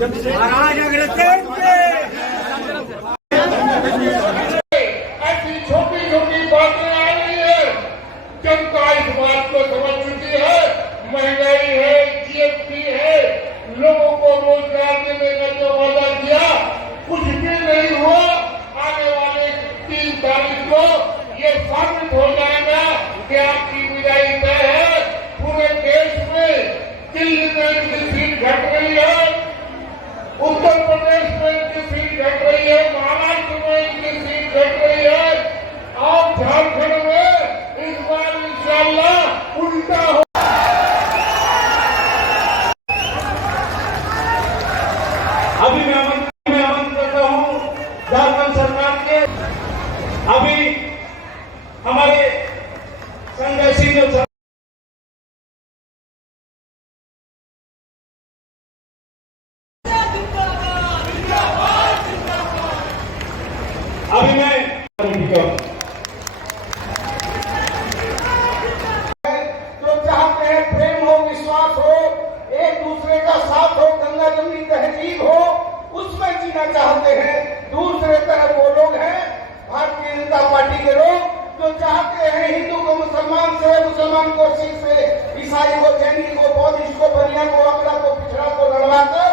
महाराज ऐसी छोटी छोटी बातें आ रही है, जनता इस बात को समझ चुकी है। महंगाई है, जीएसटी है, लोगों को रोजगार देने का जो वादा किया कुछ भी नहीं हुआ। आने वाले 3 तारीख को ये साबित हो जाएगा कि आपकी विदाई तय है। पूरे देश में दिल्ली में इनकी सीट घट रही है, उत्तर प्रदेश में इनकी सीट घट रही है, महाराष्ट्र में इनकी सीट घट रही है और झारखंड में इस बार इंशाअल्लाह उल्टा हो। अभी मैं आमंत्रण करता हूँ झारखंड सरकार के, अभी हमारे संजय सिंह जो अभी मैं जो चाहते हैं प्रेम हो, विश्वास हो, एक दूसरे का साथ हो, गंगा जमुनी तहजीब हो, उसमें जीना चाहते हैं। दूसरे तरफ वो लोग हैं भारतीय जनता पार्टी के लोग जो चाहते हैं हिंदू को मुसलमान से, मुसलमान को सिख से, ईसाई को जैनी को, बौद्धिस्ट को, बनिया को, अगला को, पिछड़ा को लड़वाकर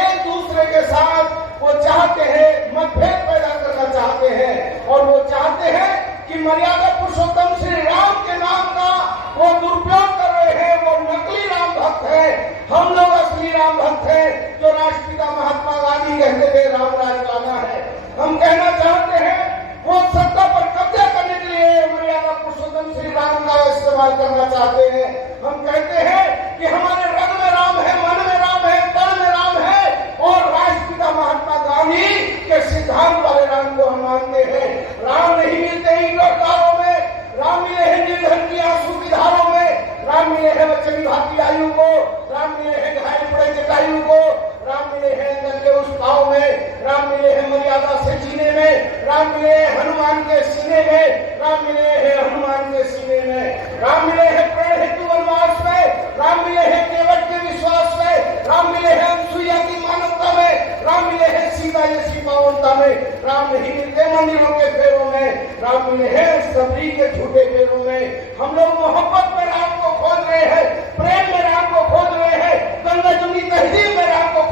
एक दूसरे के साथ वो चाहते हैं मतभेद पैदा करना चाहते हैं। और वो चाहते हैं कि मर्यादा पुरुषोत्तम श्री राम के नाम का वो दुरुपयोग कर रहे हैं। वो नकली राम भक्त है, हम लोग असली राम भक्त हैं। जो राष्ट्रपिता महात्मा गांधी कहते थे राम राज लाना है, हम कहना चाहते हैं वो सत्ता पर कब्जा करने के लिए मर्यादा पुरुषोत्तम श्री राम का इस्तेमाल करना चाहते हैं। हम कहते हैं कि हमारे रग में राम है, मन में राम है, तन में राम है और राष्ट्रपिता महात्मा गांधी के सिद्धांत वाले राम को हम मानते हैं। राम नहीं मिलते इंद्रकारों में, राम मिले हैं निर्धन की आंसू की धारों में, राम मिले हैं बच्चे विभाती आयु को, राम मिले हैं घायल पड़े जटायु को, राम मिले हैं अंदर के उस भाव में, राम मिले हैं मर्यादा से जीने में, राम मिले हैं हनुमान के सीने में, राम मिले हैं हनुमान के सीने में, राम मिले हैं प्रेम हेतु वनवास में, राम मिले हैं केवट के विश्वास में, राम मिले हैं अनुसुईया की मानवता में, राम मिले हैं सीता जैसी पावनता में, राम नहीं मिलते मंदिरों के फेरों में, राम मिले हैं सबरी के झूठे फेरों में। हम लोग मोहब्बत में राम को खोज रहे हैं, प्रेम में राम को खोज रहे हैं, गंगा जमुनी तहजीब में राम को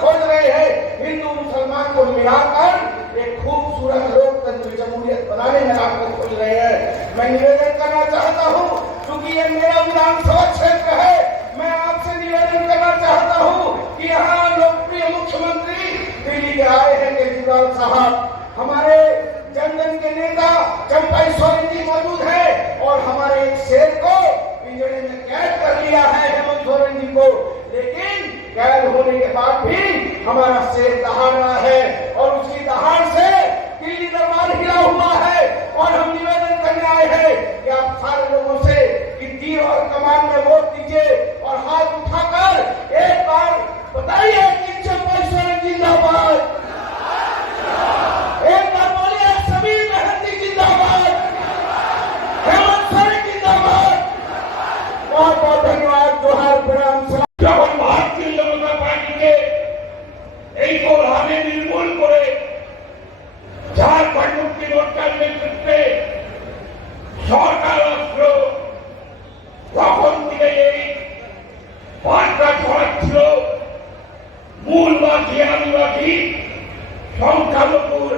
खोज रहे हैं। हिंदू मुसलमान को मिलाकर एक खूबसूरत लोकतंत्र जमहूरियत बनाने में राम को खोज रहे हैं। मैं निवेदन करना चाहता हूँ, क्योंकि ये मेरा विधानसभा क्षेत्र है, मैं आपसे निवेदन करना चाहता हूँ कि यहाँ लोकप्रिय मुख्यमंत्री दिल्ली के आए हैं केजरीवाल साहब, हमारे जनगण के नेता चंपाई सोरेन जी मौजूद है और हमारे एक शेर को पिंजरे में कैद कर लिया है हेमंत सोरेन जी को, लेकिन कैद होने के बाद भी हमारा शेर दहाड़ रहा है और उसकी दहाड़ से दिल्ली दरबार हिला हुआ है। और हम निवेदन करने आए हैं कि आप सारे लोगों से कि तीर और कमान में वोट दीजिए और हाथ उठाकर एक बार बताइए कि चंपाई सोरेन जिंदाबाद, एक बार बोलिए सभी महंती जिंदाबाद, हेमंत सोरेन जिंदाबाद। बहुत बहुत धन्यवाद, जोहार प्रणाम। जब हम भारतीय जनता पार्टी के এই কোরআনে নির্মূল করে ঝাড়খণ্ড মুক্তি মোর্চার নেতৃত্বে সরকার আসলো, তখন থেকে এই বার্তা ছড়াচ্ছিল মূলবাদী আদিবাসী সংখ্যালঘুর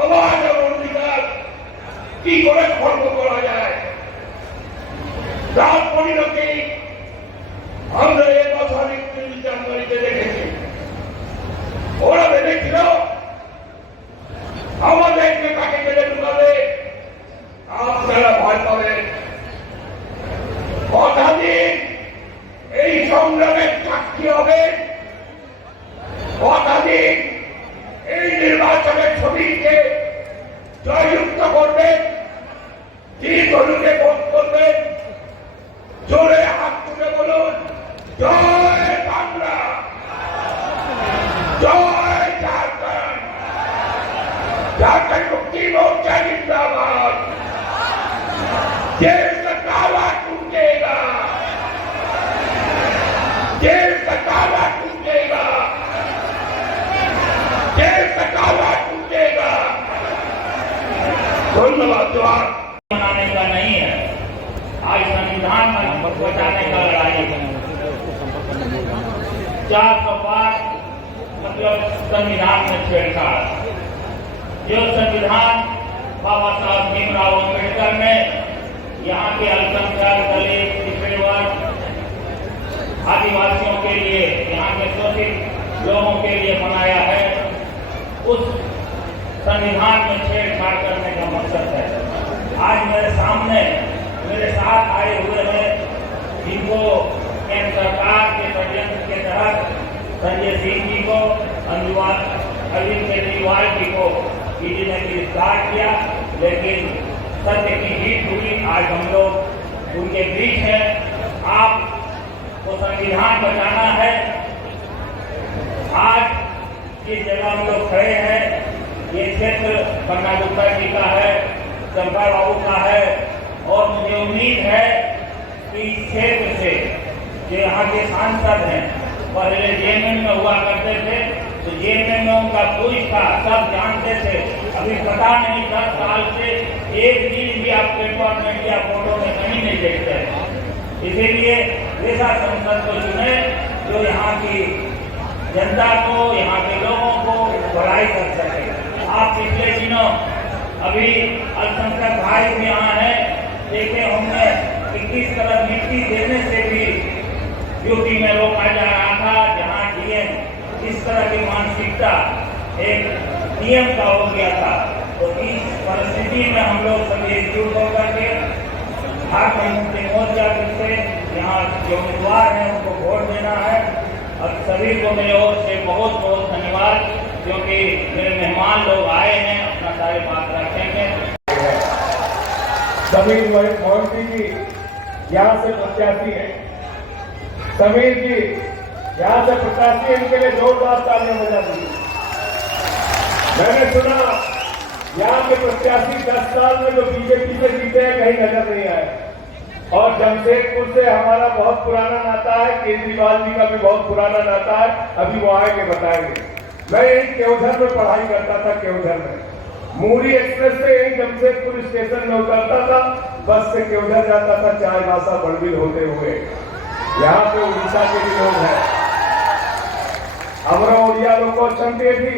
আওয়াজ এবং অধিকার কি করে খর্ব করা যায়। তার পরিণতি আমরা এই বছর 31 জানুয়ারিতে দেখেছি। ওরা ভেবেছিল আমাদের নেতাকে মেরে ঢুকাবে, আপনারা ভয় পাবেন। কথা দিন এই সংগ্রামের সাক্ষী হবে, কথা দিন এই নির্বাচনের ছবিকে জয়যুক্ত করবেন, দীর্ঘলুকে ভোট করবেন, জোরে হাত তুলে বলুন জয় বাংলা, জয় ঝাড়খণ্ড, ঝাড়খণ্ড মুক্তি मोर्चा जिंदाबाद। देश का ताला टूटेगा, देश का ताला टूटेगा, धन्यवाद। जोहार। मनाने का नहीं है, आज संविधान बचाने का लड़ाई है। 405 मतलब संविधान में छेड़छाड़। जो संविधान बाबा साहब भीमराव अम्बेडकर ने यहाँ के अल्पसंख्यक, दलित, पिछड़े वर्ग, आदिवासियों के लिए, यहाँ के शोषित लोगों के लिए बनाया है, उस संविधान में छेड़छाड़ करने का मकसद है। आज मेरे सामने मेरे साथ आए हुए हैं जिनको केंद्र सरकार के षड्यंत्र के तहत संजय सिंह जी को, अरविंद केजरीवाल जी को ईडी ने गिरफ्तार किया, लेकिन सत्य की जीत हुई। आज हम लोग उनके बीच हैं। आपको संविधान बचाना है। आज जिस जगह हम लोग खड़े हैं, ये क्षेत्र पन्ना गुप्ता जी का है, शंकर बाबू का है, और मुझे उम्मीद है कि इस क्षेत्र से जो यहाँ के सांसद हैं, पहले जेएमएम में हुआ करते थे, तो जेएमएम में उनका पूछ था, सब जानते थे। अभी पता नहीं 10 साल से एक दिन भी आप पेपर में या फोटो में कहीं नहीं देखते हैं। इसीलिए ऐसा संसद को चुने जो यहाँ की जनता को, यहाँ के लोगों को भलाई कर सके। आप पिछले दिनों अभी अल्पसंख्यक भाई भी यहाँ है, देखे होंगे कि किस तरह मिट्टी देने से भी यूपी में रोका जा रहा था, जहाँ डीएम इस तरह की मानसिकता एक नियम का हो गया था। तो इस परिस्थिति में हम लोग सभी एकजुट होकर के झारखंड मुक्ति मोर्चा से यहाँ जो उम्मीदवार हैं उनको वोट देना है। और सभी को मेरी ओर से बहुत बहुत धन्यवाद, क्योंकि मेरे मेहमान लोग आए हैं, अपना सारी बात रखेंगे। समीर मोहंती जी यहाँ से प्रत्याशी है। समीर जी यहाँ से प्रत्याशी, इनके लिए जोरदार तालियां बजा दी। मैंने सुना यहाँ के प्रत्याशी 10 साल में जो बीजेपी से जीते हैं कहीं नजर नहीं आए, और जमशेदपुर से हमारा बहुत पुराना नाता है, केजरीवाल जी का भी बहुत पुराना नाता है, अभी वो आएंगे बताएंगे। मैं यही केवझर में पढ़ाई करता था, केवझर में मूरी एक्सप्रेस से यही जमशेदपुर स्टेशन में उतरता था, बस से केवझर जाता था, चाईबासा बड़बिल होते हुए। यहाँ पे उड़ीसा के भी लोग हैं, हमारा ओडिया लोग को चंदी थी,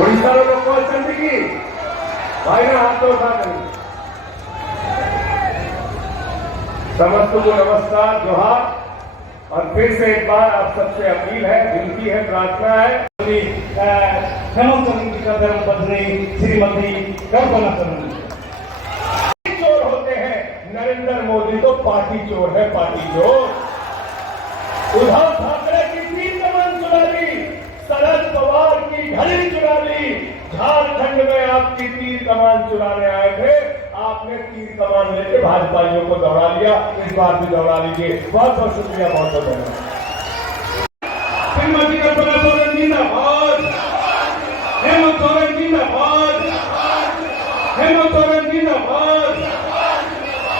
उड़ीसा लोग को चंदी की भाई ना हाथ तो उठा करें। समस्त को नमस्कार, जोहार। और फिर से एक बार आप सबसे अपील है, विनती है, प्रार्थना है। हेमंत सोरेन जी का धर्म पत्नी श्रीमती कल्पना सोरेन चोर होते हैं, नरेंद्र मोदी तो पार्टी चोर है, पार्टी चोर। उद्धव ठाकरे की 3 कमान चुरा ली, शरद पवार की घड़ी चुरा ली, झारखंड में आपकी 3 कमान चुराने आए थे, आपने 3 कमान लेके भाजपाइयों को दौड़ा लिया। इस बार भी दौड़ा लीजिए। बहुत बहुत शुक्रिया, बहुत बहुत धन्यवाद। श्रीमती कल्पना सोरेन जिंदाबाद, हेमंत सोरेन जिंदाबाद, हेमंत सोरेन जिंदाबाद,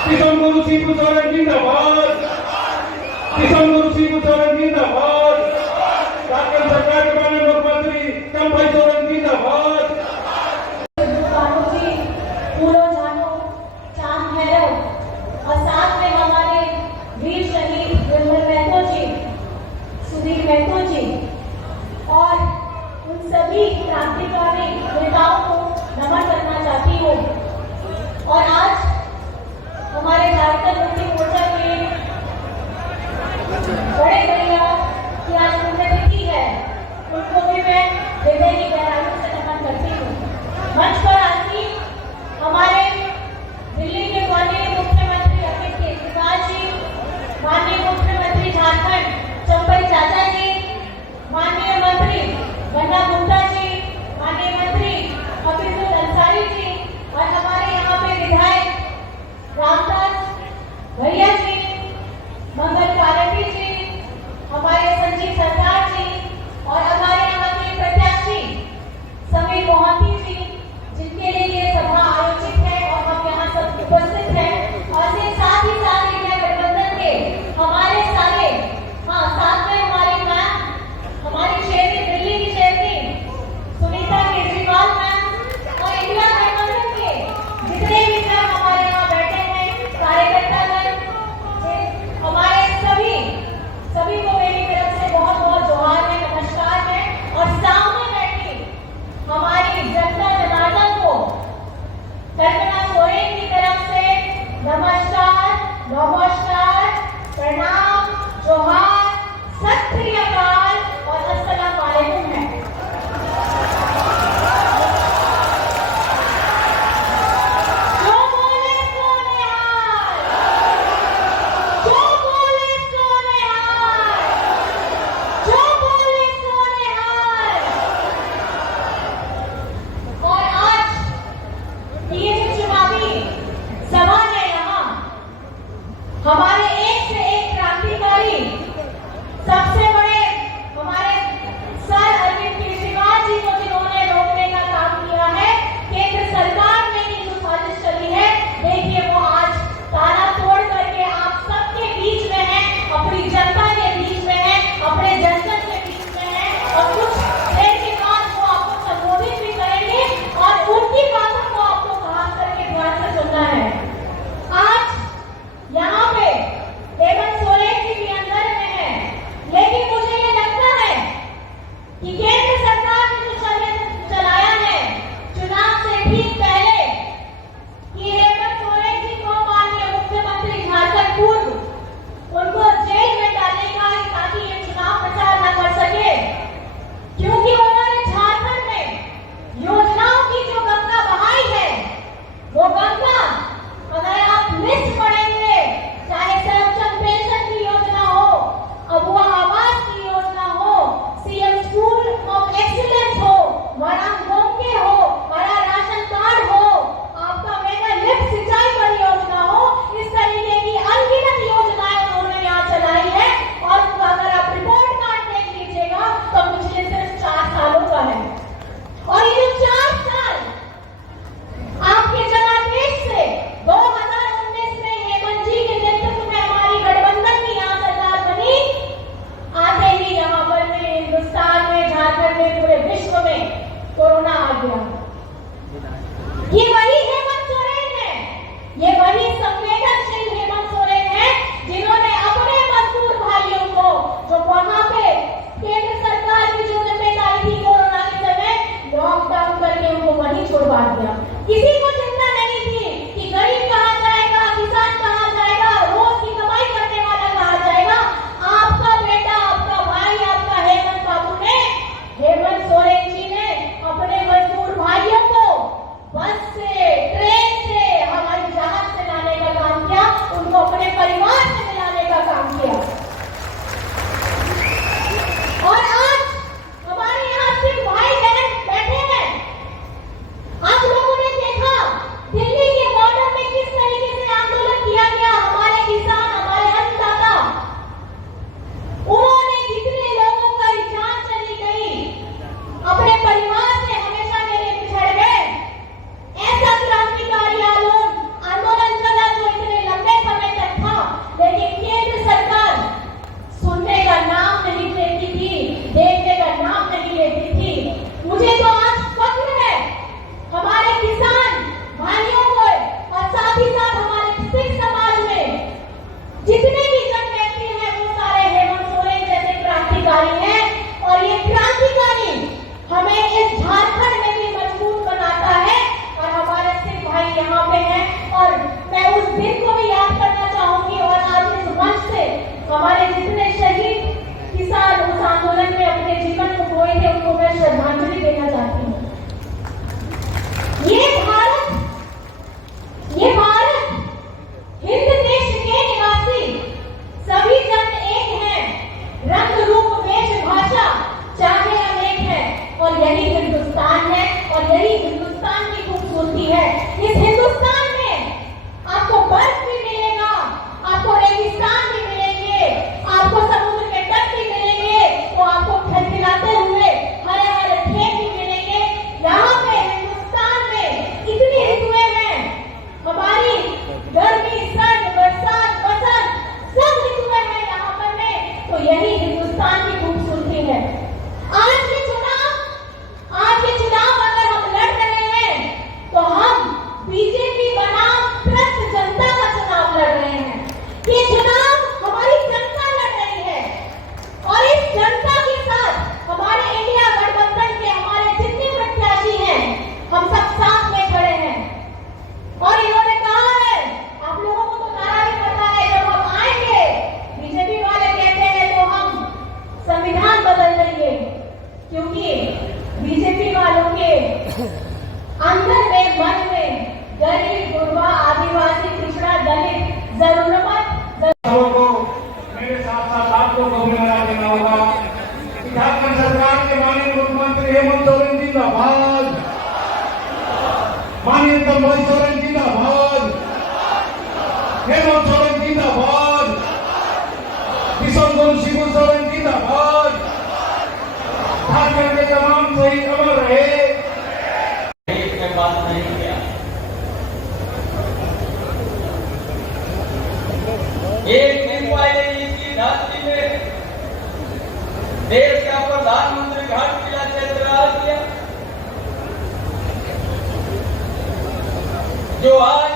किशन गुरु शिबू सोरेन जिंदाबाद, किशन गुरु शिबू सोरेन जिंदाबाद, झारखंड सरकार के माननीय मुख्यमंत्री कंभाई सोरेन जिंदाबाद। और साथ में हमारे वीर शहीद विमल महतो जी, सुधीर महतो जी और उन सभी क्रांतिकारी नेताओं को नमन करना चाहती हूँ। और आज हमारे झारखंड मुक्ति मोर्चा के बड़े भैया की आज पुण्यतिथि है, उनको भी मैं हृदय की गहराइयों से नमन भाई सोरेन जिंदाबाद, हेमंत सोरेन जिंदाबाद, किशन गुरु शिबू सोरेन जिंदाबाद, झारखंड के तमाम शहीद अमर रहे। बात नहीं किया। एक दिन पहले इसी धरती में देश का प्रधानमंत्री घाट किला क्षेत्र आ गया, जो आज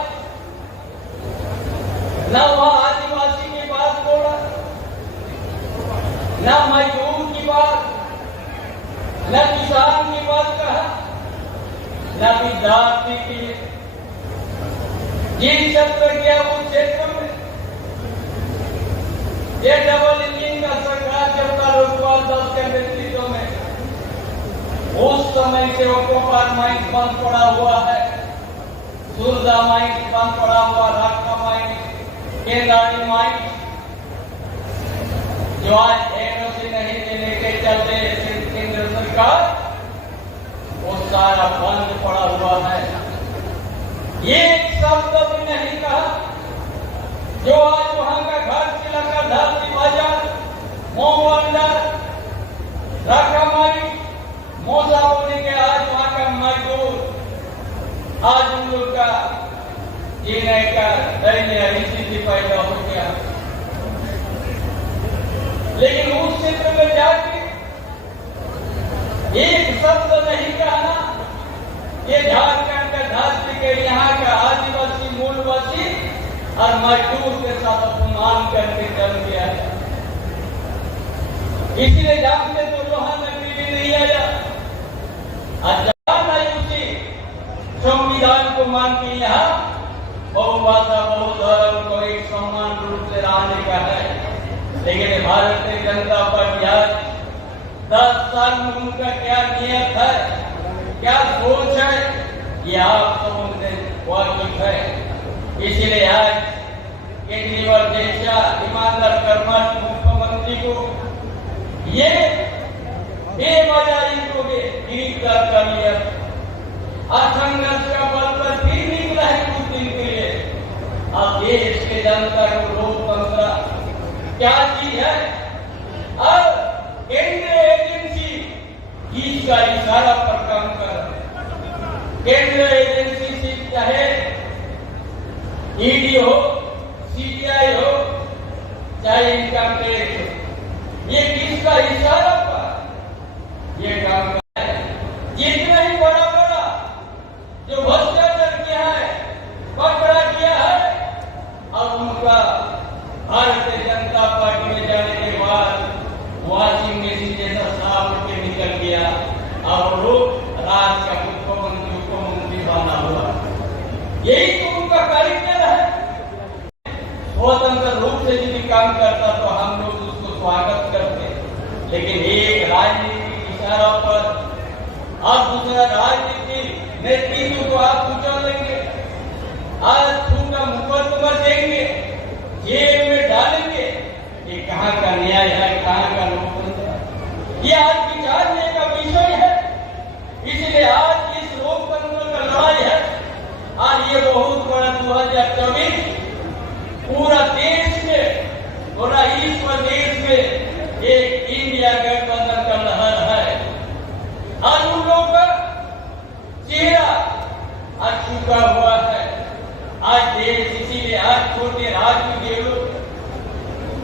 न वहां आदिवासी की बात बोला, न मजदूर की बात, न किसान की बात कहा, न विद्यार्थी की। जिन सत्र किया उस क्षेत्र में ये डबल इंजन का सरकार चलता लोकपाल दास के नेतृत्व में उस समय से ओकोपार माइंस बंद पड़ा हुआ है, सुरजा माइंस बंद पड़ा हुआ, राका माइंस, केंद्रानी माइंस, जो आज एनओसी नहीं देने के चलते केंद्र सरकार वो सारा बंद पड़ा हुआ है। ये शब्द भी नहीं कहा जो आज वहां का घर किला का धरती बाजार, मोहमंडल, राकामाई, मोजा होने के आज वहां का मजदूर आज उन लोग का जीने का दयनीय स्थिति पैदा हो गया। लेकिन उस क्षेत्र में जाके एक शब्द नहीं कहना, ये झारखंड का धरती के यहाँ का आदिवासी मूलवासी और मजदूर के साथ अपमान करके चल गया है। इसलिए जानते तो लोहा नगरी भी नहीं आया। उसी संविधान को मान के यहाँ बहुभाषा बहुधर्म को एक समान रूप से रहने का है। लेकिन भारतीय जनता पार्टी आज 10 साल में उनका क्या नियत है, क्या सोच है, ये आप सब उनसे वाकिफ है। इसलिए आज केजरीवाल जैसा ईमानदार कर्मठ मुख्यमंत्री को ये बेवजह इनको गिरफ्तार कर लिया। असंघर्ष का बल पर फिर निकला है कुछ दिन के लिए। अब देश के जनता को लोकतंत्र क्या चीज है, अब केंद्रीय एजेंसी इसका इशारा पर काम कर, केंद्रीय एजेंसी से चाहे ईडी हो, सीबीआई हो, चाहे इनकम टैक्स हो, ये किसका इशारा पर ये काम कर रहा है। जितना ही बड़ा बड़ा जो भ्रष्टाचार किया है, पकड़ा किया है, और उनका भारतीय जनता पार्टी में जाने के बाद वॉशिंग मशीन जैसा साफ के निकल गया और लोग राज का मुख्यमंत्री बना हुआ। यही तो उनका कार्यक्रम है। स्वतंत्र रूप से यदि काम करता तो हम लोग उसको स्वागत करते, लेकिन एक राजनीतिक इशारा पर और दूसरा राजनीतिक नेतृत्व को आप पूछा लेंगे, आज छूटा मुकदमा देंगे, जेल में डालेंगे। ये कहाँ का न्याय है, कहाँ का लोकतंत्र? ये आज विचारने का विषय है। इसलिए आज इस लोकतंत्र का लड़ाई है। आज ये बहुत बड़ा 2024 पूरा देश में, पूरा इस प्रदेश में एक इंडिया गठबंधन का लहर है। आज उन लोगों का चेहरा आज चुका हुआ है। आज देश इसीलिए आज छोटे राज्य के लोग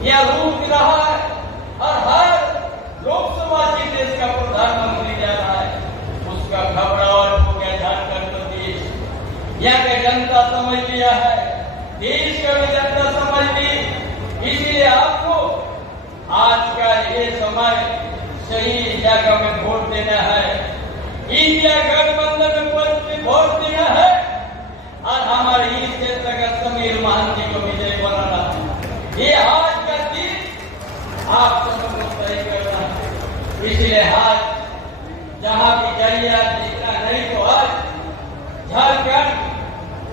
यह रूप रहा है और हर लोकसभा से देश का प्रधानमंत्री जा रहा है, उसका घबराहट हो गया। झारखंड प्रदेश यहाँ का जनता समझ लिया है, देश का भी जनता समझ ली। इसलिए आपको आज का ये समय सही जगह में वोट देना है, इंडिया गठबंधन में वोट देना है और हमारे इस क्षेत्र का समीर महांती को विजय बनाना है। ये आज का दिन आप सबको तय करना है। इसलिए आज जहां भी जाइए, इतना नहीं तो आज झारखंड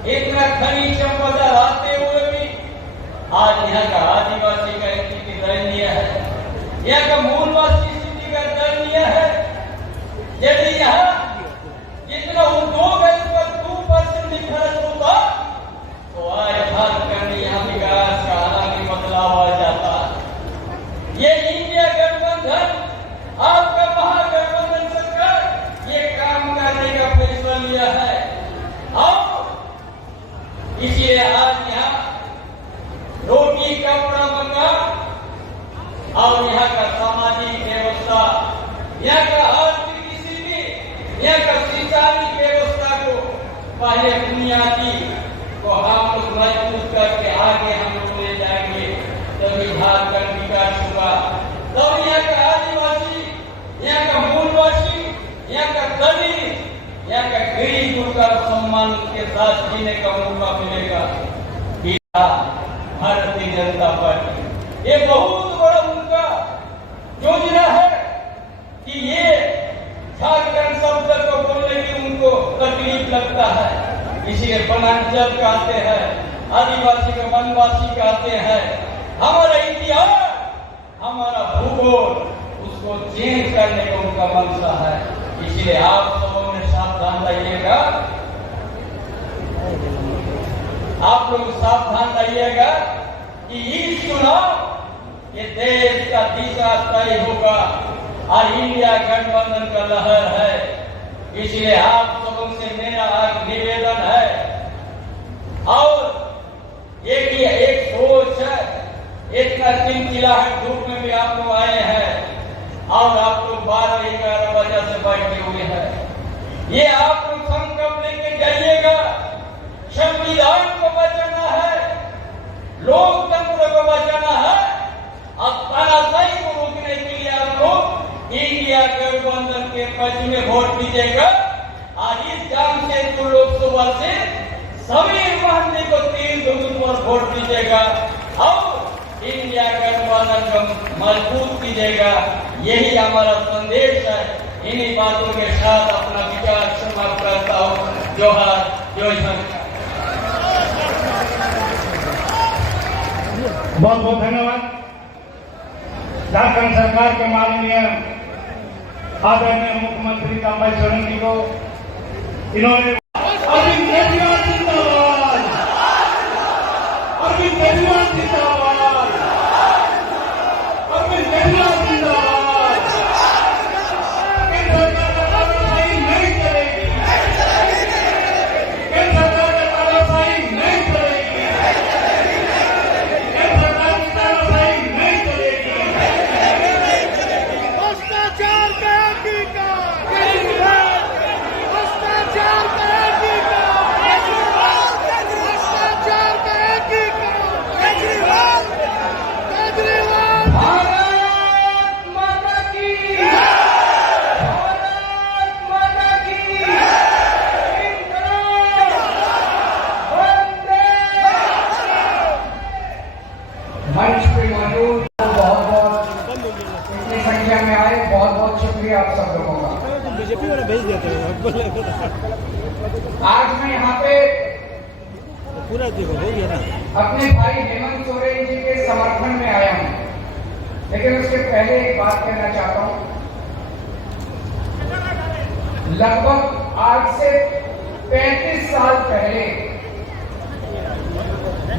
इतना खनिज संपदा रहते हुए भी आज यहाँ का आदिवासी का स्थिति दयनीय है, यहाँ का मूलवासी स्थिति का दयनीय है। यदि यहाँ जितना उद्योग है उस पर 2% भी खर्च इसलिए आज यहाँ रोटी कपड़ा मकान और यहाँ का सामाजिक व्यवस्था, यहाँ का आर्थिक स्थिति, यहाँ का सिंचाई व्यवस्था को पहले बुनियादी को हम लोग मजबूत करके आगे हम लोग ले जाएंगे, तभी झारखंड विकास होगा। तब यहाँ का आदिवासी, यहाँ का मूलवासी, यहाँ का दलित, यहाँ का गरीब उनका सम्मान के साथ जीने का मौका मिलेगा। भारतीय जनता पार्टी ये बहुत बड़ा उनका योजना है कि ये झारखंड शब्द को बोलने की उनको तकलीफ लगता है, इसलिए वनांचल कहते हैं, आदिवासी को वनवासी कहते हैं। हमारा इतिहास, हमारा भूगोल, उसको चेंज करने का उनका मंशा है। इसलिए आप सबों ने सावधान रहिएगा, आप लोग सावधान रहिएगा कि इस चुनाव ये देश का दिशा तय होगा और इंडिया गठबंधन का लहर है। इसलिए आप सबों से मेरा एक निवेदन है और एक सोच है, इतना चिलचिलाहट धूप में भी आप लोग आए हैं और आप लोग 12-11 बजे से बैठे हुए हैं। ये आप लोग संकल्प लेके जाइएगा, संविधान को बचाना है, लोकतंत्र को बचाना है और तानाशाही को रोकने के लिए आप लोग इंडिया गठबंधन के पक्ष में वोट दीजिएगा और इस जामशेदपुर लोकसभा से समीर महंती को 3 दूर पर वोट दीजिएगा और इंडिया गठबंधन को मजबूत कीजिएगा। यही हमारा संदेश है। इन्हीं बातों के साथ अपना विचार समाप्त करता हूँ। जोहार, जय हिंद। बहुत बहुत धन्यवाद। झारखंड सरकार के माननीय आदरणीय मुख्यमंत्री कामभाई सोरेन जी को इन्होंने अरविंद केजरीवाल जिंदाबाद, अरविंद केजरीवाल जिंदाबाद, अरविंद केजरीवाल जिंदाबाद। केंद्र सरकार का तानाशाही नहीं चलेगी, केंद्र सरकार का तानाशाही नहीं चलेगी, केंद्र सरकार की तानाशाही नहीं चलेगी। भ्रष्टाचार का केजरीवाल, भ्रष्टाचार का केजरीवाल, भ्रष्टाचार का केजरीवाल, केजरीवाल। भारत माता की, भारत माता की, इंकलाब, वंदे। मंच पे मौजूद बहुत बहुत इतनी संख्या में आए, बहुत बहुत शुक्रिया आप सब लोगों का। बीजेपी वाले भेज देते हैं आज मैं यहाँ पे पूरा देखो हो गया ना। अपने भाई हेमंत सोरेन जी के समर्थन में आया हूँ, लेकिन उसके पहले एक बात कहना चाहता हूँ। लगभग आज से 35 साल पहले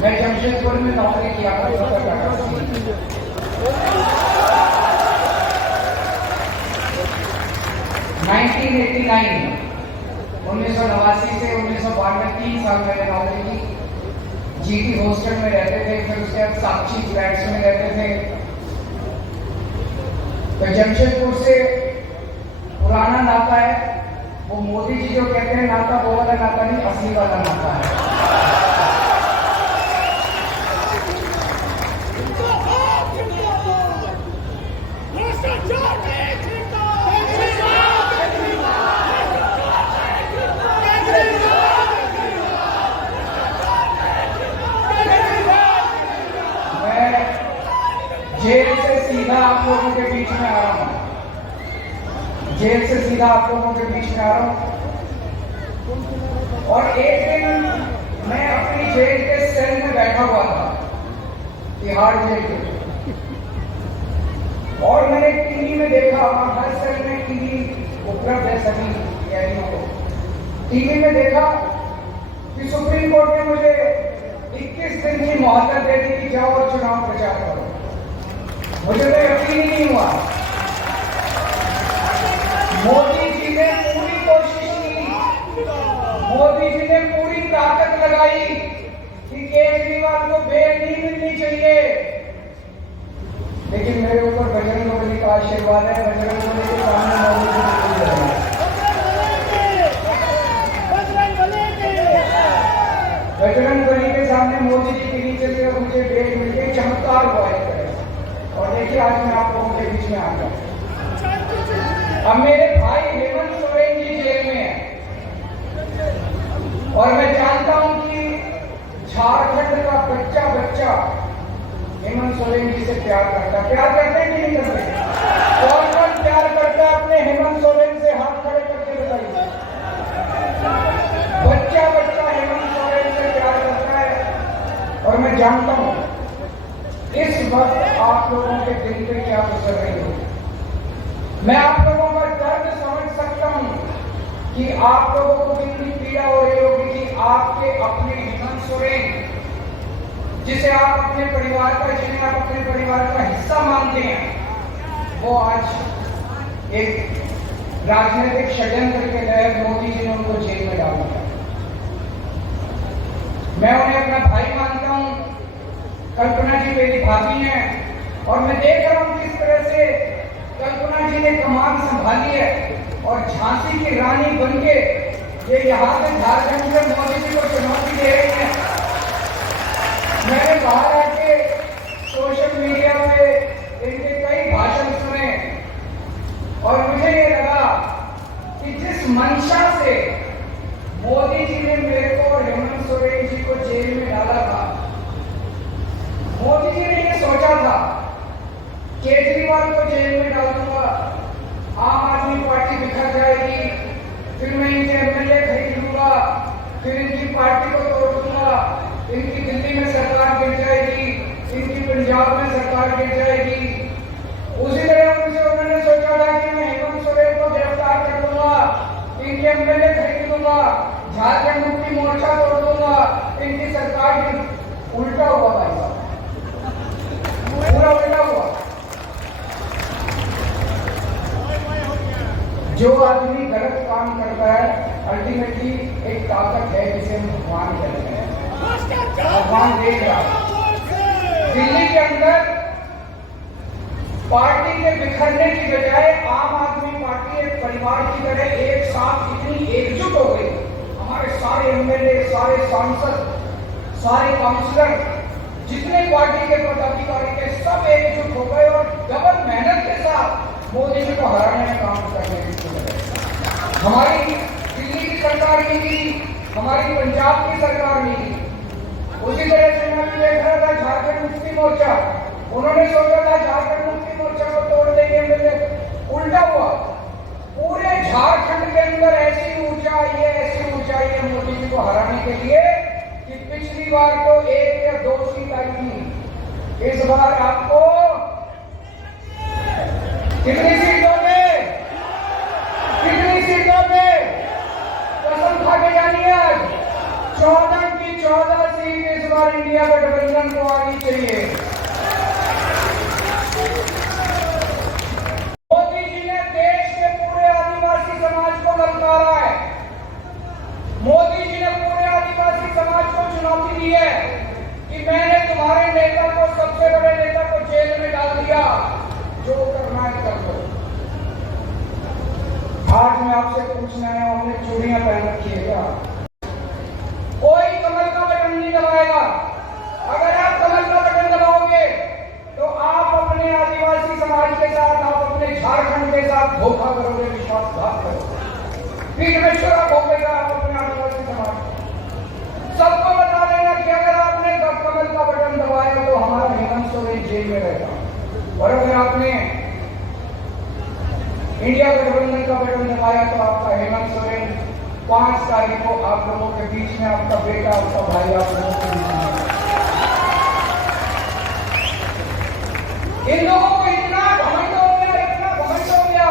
मैं जमशेदपुर में नौकरी किया करता था। 1989 से 1992 3 साल मैंने नौकरी की। जीटी हॉस्टल में रहते थे, फिर उसके बाद साक्षी फ्लैट्स में रहते थे। तो जमशेदपुर से पुराना नाता है, वो मोदी जी जो कहते हैं नाता, वो वाला नाता नहीं, असली वाला नाता है। भ्रष्टाचार का जेल से सीधा आप लोगों के बीच में आ रहा हूं, जेल से सीधा आप लोगों के बीच में आ रहा हूं। और एक दिन मैं अपनी जेल के सेल में बैठा हुआ था, तिहाड़ जेल के, और मैंने टीवी में देखा, हर सेल में टीवी उपलब्ध है सभी कैदियों को। टीवी में देखा कि सुप्रीम कोर्ट ने मुझे 21 दिन की मोहलत दे दी कि जाओ और चुनाव प्रचार करो। मुझे तो यकीन ही नहीं हुआ। मोदी जी ने पूरी कोशिश की, मोदी जी ने पूरी ताकत लगाई कि केजरीवाल को बेल नहीं मिलनी चाहिए, लेकिन मेरे ऊपर बजरंगबली का आशीर्वाद है। बजरंगबली के सामने बजरंगबली के सामने मोदी जी की नीचे से मुझे बेल मिल गई, चमत्कार हुआ है। और देखिए आज मैं आप लोगों के बीच में आ गया। अब मेरे भाई हेमंत सोरेन जी जेल में है और मैं जानता हूं कि झारखंड का बच्चा बच्चा हेमंत सोरेन जी से प्यार करता है। प्यार करते हैं कि नहीं करते? कौन कौन प्यार करता है अपने हेमंत सोरेन से? हाथ खड़े करके बताइए। बच्चा बच्चा हेमंत सोरेन से प्यार करता है और मैं जानता हूं इस वक्त आप लोगों के दिल पे क्या गुजर रही हो। मैं आप लोगों का दर्द समझ सकता हूं कि आप लोगों को कितनी पीड़ा हो रही होगी कि आपके अपने हेमंत सोरेन, जिसे आप अपने परिवार का, जिन्हें आप अपने परिवार का हिस्सा मानते हैं, वो आज एक राजनीतिक षड्यंत्र के तहत मोदी जी ने उनको जेल में डाल दिया। मैं उन्हें अपना भाई मानता हूं। कल्पना जी मेरी भाभी हैं और मैं देख रहा हूं किस तरह से कल्पना जी ने कमान संभाली है और झांसी की रानी बनके ये यहां से झारखंड में मोदी जी को चुनौती दे रही है। मैंने बाहर आके सोशल मीडिया पे इनके कई भाषण सुने और मुझे ये लगा कि जिस मंशा से मोदी जी ने मेरे को और हेमंत सोरेन जी को जेल में डाला था, मोदी जी ने ये सोचा था केजरीवाल को जेल में डाल दूंगा, आम आदमी पार्टी बिखर जाएगी, फिर मैं इनके एमएलए खरीद लूंगा, फिर इनकी पार्टी को तोड़ दूंगा, इनकी दिल्ली में सरकार गिर जाएगी, इनकी पंजाब में सरकार गिर जाएगी। उसी तरह मुझे उन्होंने सोचा था कि मैं हेमंत सोरेन को गिरफ्तार कर लूंगा, इनके एमएलए खरीद लूंगा, झारखंड मुक्ति मोर्चा तोड़ दूंगा, इनकी सरकार गिर। उल्टा हुआ भाई साहब, पूरा उल्टा हुआ। जो आदमी गलत काम करता है अल्टीमेटली एक ताकत है जिसे हम भगवान कहते हैं। भगवान देख रहा दिल्ली के अंदर पार्टी के बिखरने की बजाय आम आदमी पार्टी एक परिवार की तरह एक साथ इतनी एकजुट हो गई। हमारे सारे एमएलए, सारे सांसद, सारे काउंसलर, जितने पार्टी के पदाधिकारी थे, सब एकजुट हो गए और डबल मेहनत के साथ मोदी जी को हराने में काम करने की कोशिश। हमारी दिल्ली की सरकार नहीं की, हमारी पंजाब की सरकार नहीं की। उसी तरह से मैं देख रहा था झारखंड मुक्ति मोर्चा, उन्होंने सोचा था झारखंड मुक्ति मोर्चा को तोड़ देंगे, उल्टा हुआ। पूरे झारखंड के अंदर ऐसी ऊर्जा आई है, ऐसी ऊर्जा आई है मोदी जी को हराने के लिए कि पिछली बार तो 1 या 2 सीट आई थी, इस बार आपको कितनी सीट दोगे? कितनी सीट दोगे? कसम खा के जानिए आज 14 की 14 सीट इस बार इंडिया गठबंधन को आनी चाहिए। मोदी जी ने देश के पूरे आदिवासी समाज को ललकारा है। मोदी जी ने पूरे आदिवासी समाज को चुनौती दी है कि मैंने तुम्हारे नेता को, सबसे बड़े नेता को जेल में डाल दिया, जो करना है कर लो। आज मैं आपसे पूछना है, हमने चूड़ियां पहन रखी है क्या? कोई कमल का बटन नहीं दबाएगा। अगर आप कमल का बटन दबाओगे तो आप अपने आदिवासी समाज के साथ, आप अपने झारखंड के साथ धोखा करोगे, विश्वासघात करोगे, पीठ में छुरा भोगेगा आप अपने आदिवासी समाज। सबको बता देना कि अगर आपने कमल का बटन दबाया तो हमारा हेमंत सोरेन जेल में रहेगा, और अगर आपने इंडिया गठबंधन का बटन दबाया तो आपका हेमंत सोरेन 5 तारीख को आप लोगों के बीच में, आपका बेटा, आपका भाई आप लोगों के बीच में। इन लोगों को इतना घमंड हो गया, इतना घमंड हो गया।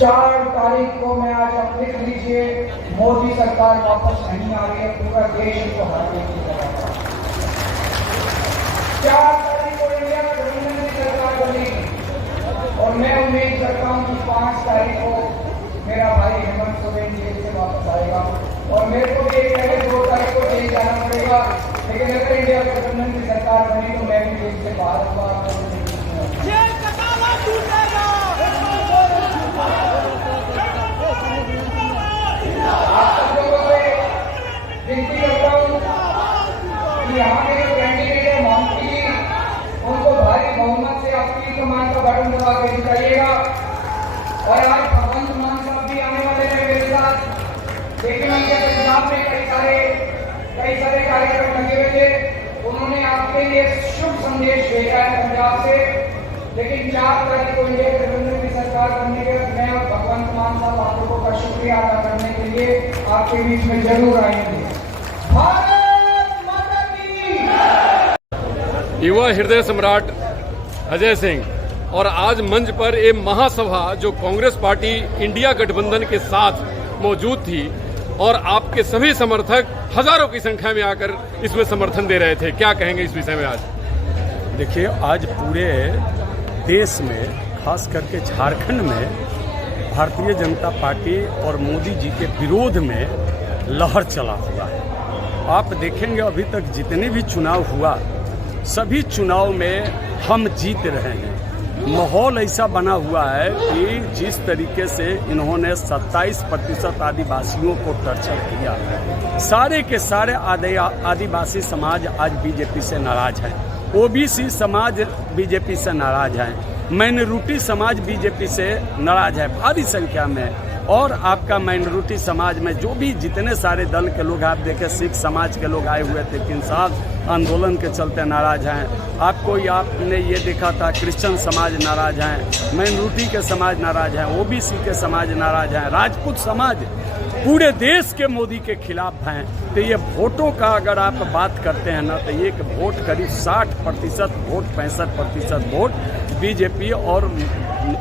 4 तारीख को मैं आज आप लिख लीजिए, मोदी सरकार वापस नहीं आ रही है, पूरा देश इनको हराने की तरह। 4 तारीख को इंडिया गठबंधन की सरकार बनेगी और मैं उम्मीद करता हूं कि 5 तारीख को मेरा भाई हेमंत सोरेन जेल से वापस आएगा और मेरे को भी 2 तारीख को जेल जाना पड़ेगा। बार जेल का ताला टूटेगा। आप सब लोगों से विनती करता हूँ कि यहाँ के जो कैंडिडेट है मंत्री जी, उनको भारी बहुमत से आपकी कमान का बटन दबा के जिताइएगा। और आज भगवंत मान साहब भी आने वाले हैं मेरे साथ, लेकिन उनके पंजाब में कई सारे कार्यक्रम लगे हुए थे। उन्होंने आपके लिए शुभ संदेश भेजा है पंजाब से, लेकिन 4 तारीख को इंडिया गठबंधन की सरकार बनने के मैं और भगवंत मान साहब आप लोगों का शुक्रिया अदा करने के लिए आपके बीच में जरूर आएंगे। भारत माता की। युवा हृदय सम्राट अजय सिंह और आज मंच पर एक महासभा जो कांग्रेस पार्टी इंडिया गठबंधन के साथ मौजूद थी और आपके सभी समर्थक हजारों की संख्या में आकर इसमें समर्थन दे रहे थे, क्या कहेंगे इस विषय में आज? देखिए, आज पूरे देश में खास करके झारखंड में भारतीय जनता पार्टी और मोदी जी के विरोध में लहर चला हुआ है। आप देखेंगे अभी तक जितने भी चुनाव हुआ सभी चुनाव में हम जीत रहे हैं। माहौल ऐसा बना हुआ है कि जिस तरीके से इन्होंने 27% आदिवासियों को टॉर्चर किया, सारे के सारे आदिवासी समाज आज बीजेपी से नाराज है। ओबीसी समाज बीजेपी से नाराज है, माइनॉरिटी समाज बीजेपी से नाराज है भारी संख्या में। और आपका माइनॉरिटी समाज में जो भी जितने सारे दल के लोग आप देखें, सिख समाज के लोग आए हुए थे, 3 साल आंदोलन के चलते नाराज हैं। आपने ये देखा था क्रिश्चियन समाज नाराज हैं, माइनॉरिटी के समाज नाराज हैं, ओबीसी के समाज नाराज हैं, राजपूत समाज पूरे देश के मोदी के खिलाफ हैं। तो ये वोटों का अगर आप बात करते हैं ना, तो एक वोट करीब 60% वोट 65% वोट बीजेपी और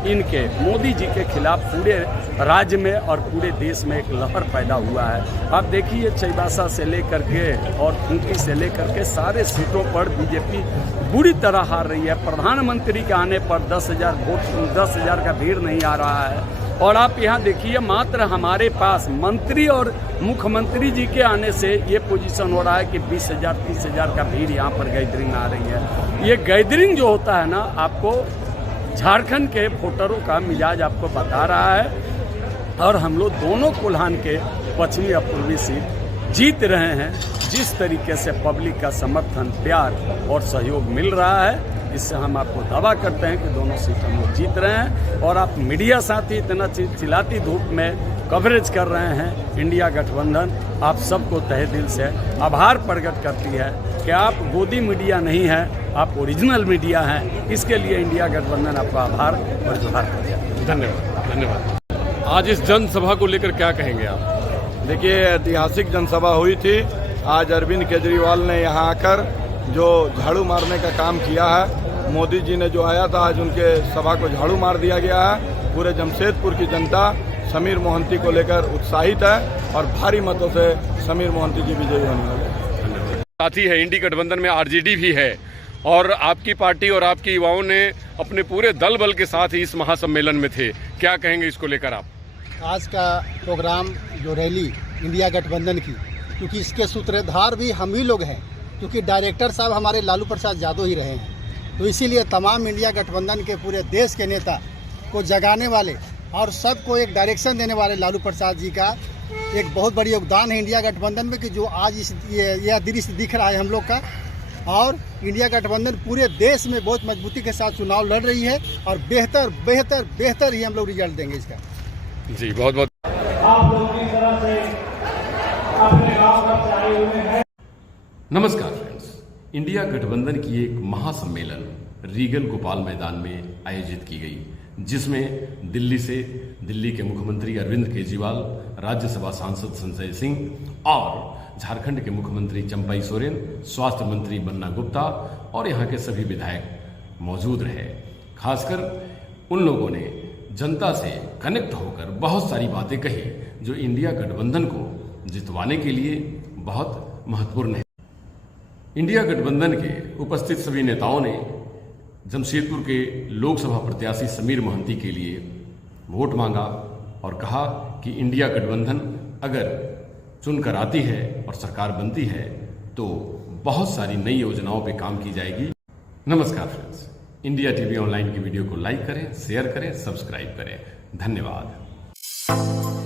इनके मोदी जी के खिलाफ पूरे राज्य में और पूरे देश में एक लहर पैदा हुआ है। आप देखिए, चाईबासा से लेकर के और खूंटी से लेकर के सारे सीटों पर बीजेपी बुरी तरह हार रही है। प्रधानमंत्री के आने पर 10,000 का भीड़ नहीं आ रहा है। और आप यहाँ देखिए, मात्र हमारे पास मंत्री और मुख्यमंत्री जी के आने से ये पोजीशन हो रहा है कि 20,000 30,000 का भीड़ यहाँ पर गैदरिंग आ रही है। ये गैदरिंग जो होता है ना, आपको झारखंड के वोटरों का मिजाज आपको बता रहा है। और हम लोग दोनों कोल्हान के पश्चिमी और पूर्वी सीट जीत रहे हैं। जिस तरीके से पब्लिक का समर्थन, प्यार और सहयोग मिल रहा है, इससे हम आपको दावा करते हैं कि दोनों सीट हम लोग जीत रहे हैं। और आप मीडिया साथी इतना चिल्लाती धूप में कवरेज कर रहे हैं इंडिया गठबंधन, आप सबको तहे दिल से आभार प्रकट करती है कि आप गोदी मीडिया नहीं है, आप ओरिजिनल मीडिया हैं। इसके लिए इंडिया गठबंधन आपका आभार और जोहार करती है। धन्यवाद, धन्यवाद। आज इस जनसभा को लेकर क्या कहेंगे आप? देखिए, ऐतिहासिक जनसभा हुई थी। आज अरविंद केजरीवाल ने यहाँ आकर जो झाड़ू मारने का काम किया है, मोदी जी ने जो आया था, आज उनके सभा को झाड़ू मार दिया गया है। पूरे जमशेदपुर की जनता समीर मोहंती को लेकर उत्साहित है और भारी मतों से समीर मोहंती जी विजयी होने वाले हैं। साथी है, इंडी गठबंधन में आरजेडी भी है और आपकी पार्टी और आपके युवाओं ने अपने पूरे दल बल के साथ ही इस महासम्मेलन में थे, क्या कहेंगे इसको लेकर आप? आज का प्रोग्राम जो रैली इंडिया गठबंधन की, क्योंकि इसके सूत्रधार भी हम ही लोग हैं, क्योंकि डायरेक्टर साहब हमारे लालू प्रसाद यादव ही रहे हैं। तो इसीलिए तमाम इंडिया गठबंधन के पूरे देश के नेता को जगाने वाले और सबको एक डायरेक्शन देने वाले लालू प्रसाद जी का एक बहुत बड़ी योगदान है इंडिया गठबंधन में, कि जो आज यह दृश्य दिख रहा है हम लोग का। और इंडिया गठबंधन पूरे देश में बहुत मजबूती के साथ चुनाव लड़ रही है और बेहतर ही हम लोग रिजल्ट देंगे इसका। जी, बहुत बहुत आप लोग की तरफ से अपने गांव का आए हुए हैं। नमस्कार फ्रेंड्स, इंडिया गठबंधन की एक महासम्मेलन रीगल गोपाल मैदान में आयोजित की गई, जिसमें दिल्ली से दिल्ली के मुख्यमंत्री अरविंद केजरीवाल, राज्यसभा सांसद संजय सिंह और झारखंड के मुख्यमंत्री चंपाई सोरेन, स्वास्थ्य मंत्री बन्ना गुप्ता और यहाँ के सभी विधायक मौजूद रहे। खासकर उन लोगों ने जनता से कनेक्ट होकर बहुत सारी बातें कही जो इंडिया गठबंधन को जितवाने के लिए बहुत महत्वपूर्ण है। इंडिया गठबंधन के उपस्थित सभी नेताओं ने जमशेदपुर के लोकसभा प्रत्याशी समीर मोहंती के लिए वोट मांगा और कहा कि इंडिया गठबंधन अगर चुनकर आती है और सरकार बनती है तो बहुत सारी नई योजनाओं पे काम की जाएगी। नमस्कार फ्रेंड्स, इंडिया टीवी ऑनलाइन की वीडियो को लाइक करें, शेयर करें, सब्सक्राइब करें। धन्यवाद।